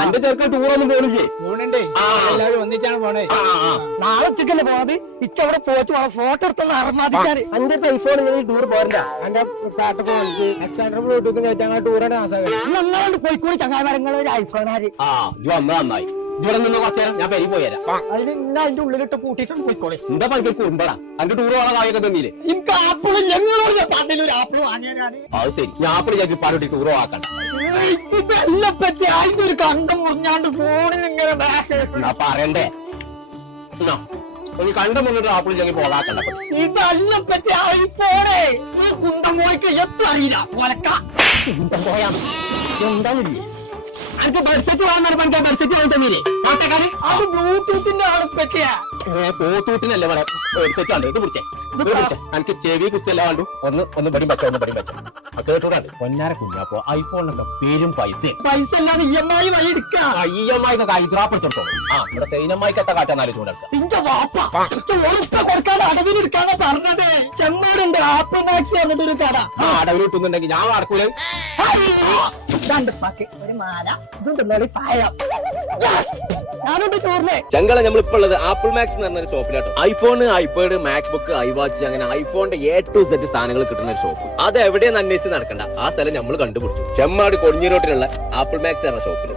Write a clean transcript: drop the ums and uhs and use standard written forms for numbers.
അന്റെ ചെറുക്കൻ ടൂറൊന്നും പോണില്ലേ? പോണണ്ടേ, എല്ലാവരും ഒന്നിച്ചാണ് പോണേ. നാളെ ഉച്ചക്കല്ലേ പോണത്? ഇച്ചവിടെ പോയിട്ട് വേണം ഫോട്ടോ എടുത്തുള്ള അറമാദിക്കാൻ. അന്റെ ഐഫോൺ ടൂർ പോരണ്ട. എന്റെ പാട്ടൊക്കെ എക്സാൻഡർ ബ്ലൂടൂത്തും കഴിച്ചാൽ ടൂറാണ് ആസാകാരം. ഞങ്ങളോട് പോയിക്കോളി ചങ്ങായിമാരങ്ങൾ ഒരു ഐഫോണാര്. ഇജ്ജ് വന്ന് നന്നായി. ഇവിടെ നിന്ന് കുറച്ചേരം ഞാൻ പെരി പോയരാം. അതിന് ഇന്ന അതിന്റെ ഉള്ളിലിട്ട് പൂട്ടിയിട്ടുണ്ട് പോയിക്കോളി. എന്താ പണിക്ക് കുടുംബടാ അന്റെ ടൂർ പോകാൻ കായൊക്കെ തന്നില്ലേ? എനിക്ക് ആപ്പിളും ഞങ്ങളോട് പണ്ടിലൊരു ആപ്പിൾ വാങ്ങിയാലാണ്. അത് ശരി, ഞാൻ ആപ്പിൾ ഞാൻ പാടോട്ടി ടൂർ ആക്കണ്ട. ഇതെല്ലാം പറ്റി അതിന്റെ ഒരു കണ്ടം മുറിഞ്ഞാണ്ട് ഫോണിൽ ഇങ്ങനെ എന്നാ പറയണ്ടേ? കണ്ട മുന്നിട്ട് ആപ്പിൾ ഞങ്ങൾ പോകാക്കണ്ട. ഇതെല്ലാം പറ്റി ഐഫോണേ ഈ കുന്തം പോയിക്ക് എത്ര അറിയില്ല കൊലക്ക കുന്തം പോയാ എന്താണില്ലേ? എനിക്ക് ബഡ്സെറ്റ് വാങ്ങാൻ പണിക്കാൻ ബഡ്സെറ്റ് വാങ്ങി തന്നില്ലേ കോട്ടക്കാര്? അത് ബ്ലൂടൂത്തിന്റെ ആളെ പറ്റിയാ. പോത്തൂട്ടിനല്ലേ ഇവിടെ ഹെഡ്സെറ്റ് ഉണ്ട്. ഇത് പിടിച്ചേ, എനിക്ക് ചെവി കുത്തല്ല കണ്ടു. ഒന്ന് പടി വെച്ചോ, ഒന്ന് പടി വെച്ചോ. കേട്ടൂടാണ്ട് പൊന്നാര കുഞ്ഞാപ്പോ ഐഫോണിനൊക്കെ പേരും പൈസ അല്ലാതെ EMI വഴി എടുക്കാം. EMI ഹൈദരാബാദ് ഇവിടെ സൈനമ്മായിക്ക് എത്ര കാട്ടാന്നാലും ചൂടെടുക്കാം. നിന്റെ വാപ്പ ഉറപ്പ കൊടുക്കാതെ അടവിനെടുക്കാതെ പറഞ്ഞത്. ചെമ്മോടുണ്ട് ആപ്പിൾ മാക്സ് എന്നിട്ടൊരു കട. അടവിൽ കിട്ടുന്നുണ്ടെങ്കിൽ ഞാൻ നടക്കൂല. രണ്ട് പാക്ക് ഒരു മാല ഇതുണ്ടല്ലോ പായം. ഞാനുണ്ട് ടൂറിനെ. ചങ്കള നമ്മളിപ്പോ ഉള്ളത് ആപ്പിൾ മാക്സ് എന്ന് പറഞ്ഞൊരു ഷോപ്പിലാട്ടോ. ഐഫോൺ, ഐപാഡ്, മാക്ബുക്ക്, ഐവാച്ച് അങ്ങനെ ഐഫോണിന്റെ A to Z സാധനങ്ങൾ കിട്ടുന്ന ഒരു ഷോപ്പ്. അത് എവിടെയെന്ന് അന്വേഷിച്ച് നടക്കണ്ട, ആ സ്ഥലം നമ്മൾ കണ്ടുപിടിച്ചു. ചെമ്മാട് കൊടിഞ്ഞിരോട്ടിലുള്ള ആപ്പിൾ മാക്സ് എന്ന ഷോപ്പിൽ.